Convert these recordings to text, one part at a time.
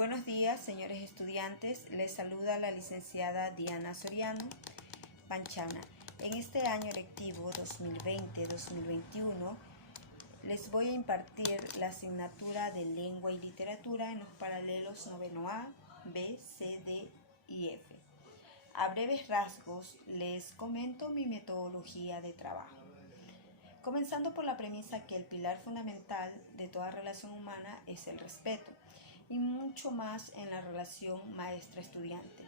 Buenos días, señores estudiantes. Les saluda la licenciada Diana Soriano Panchana. En este año lectivo 2020-2021 les voy a impartir la asignatura de Lengua y Literatura en los paralelos noveno A, B, C, D y F. A breves rasgos les comento mi metodología de trabajo. Comenzando por la premisa que el pilar fundamental de toda relación humana es el respeto, y mucho más en la relación maestra-estudiante,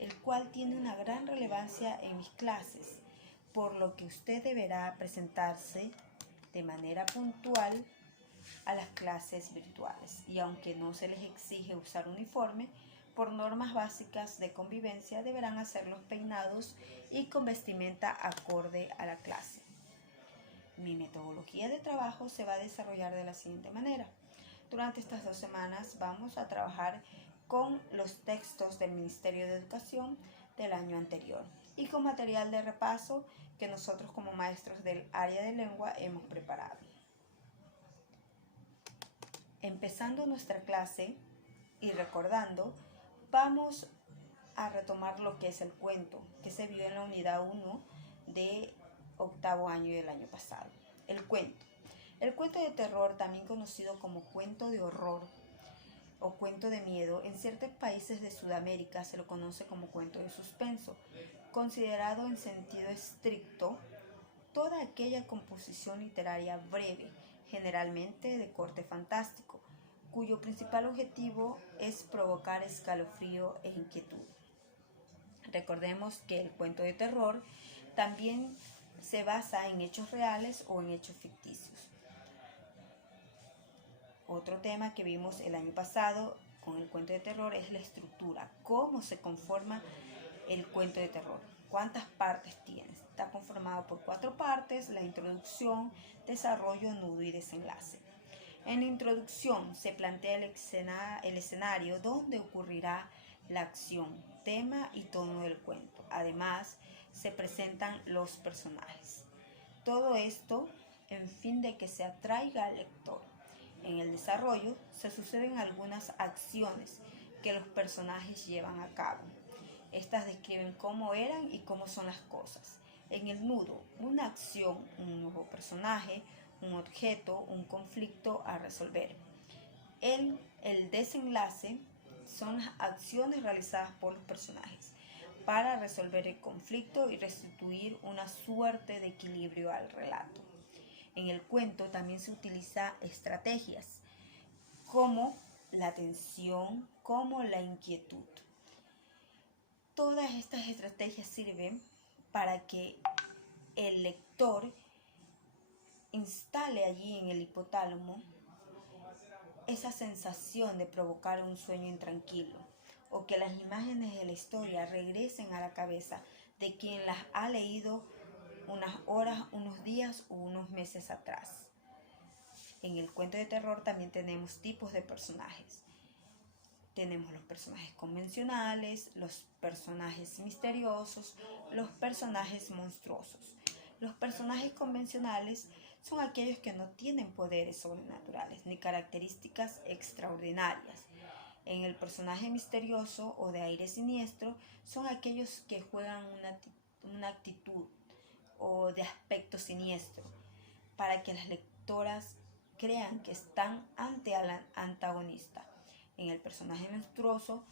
el cual tiene una gran relevancia en mis clases, por lo que usted deberá presentarse de manera puntual a las clases virtuales, y aunque no se les exige usar uniforme, por normas básicas de convivencia deberán hacer los peinados y con vestimenta acorde a la clase. Mi metodología de trabajo se va a desarrollar de la siguiente manera. Durante estas 2 semanas vamos a trabajar con los textos del Ministerio de Educación del año anterior y con material de repaso que nosotros como maestros del área de lengua hemos preparado. Empezando nuestra clase y recordando, vamos a retomar lo que es el cuento que se vio en la unidad 1 de octavo año del año pasado. El cuento. El cuento de terror, también conocido como cuento de horror o cuento de miedo, en ciertos países de Sudamérica se lo conoce como cuento de suspenso, considerado en sentido estricto toda aquella composición literaria breve, generalmente de corte fantástico, cuyo principal objetivo es provocar escalofrío e inquietud. Recordemos que el cuento de terror también se basa en hechos reales o en hechos ficticios. Otro tema que vimos el año pasado con el cuento de terror es la estructura. ¿Cómo se conforma el cuento de terror? ¿Cuántas partes tiene? Está conformado por 4 partes: la introducción, desarrollo, nudo y desenlace. En la introducción se plantea el escenario donde ocurrirá la acción, tema y tono del cuento. Además, se presentan los personajes. Todo esto en fin de que se atraiga al lector. En el desarrollo se suceden algunas acciones que los personajes llevan a cabo. Estas describen cómo eran y cómo son las cosas. En el nudo, una acción, un nuevo personaje, un objeto, un conflicto a resolver. El desenlace son las acciones realizadas por los personajes para resolver el conflicto y restituir una suerte de equilibrio al relato. En el cuento también se utiliza estrategias como la tensión, como la inquietud. Todas estas estrategias sirven para que el lector instale allí en el hipotálamo esa sensación de provocar un sueño intranquilo, o que las imágenes de la historia regresen a la cabeza de quien las ha leído unas horas, unos días o unos meses atrás. En el cuento de terror también tenemos tipos de personajes. Tenemos los personajes convencionales, los personajes misteriosos, los personajes monstruosos. Los personajes convencionales son aquellos que no tienen poderes sobrenaturales ni características extraordinarias. En el personaje misterioso o de aire siniestro son aquellos que juegan una actitud o de aspecto siniestro para que las lectoras crean que están ante al antagonista. En el personaje monstruoso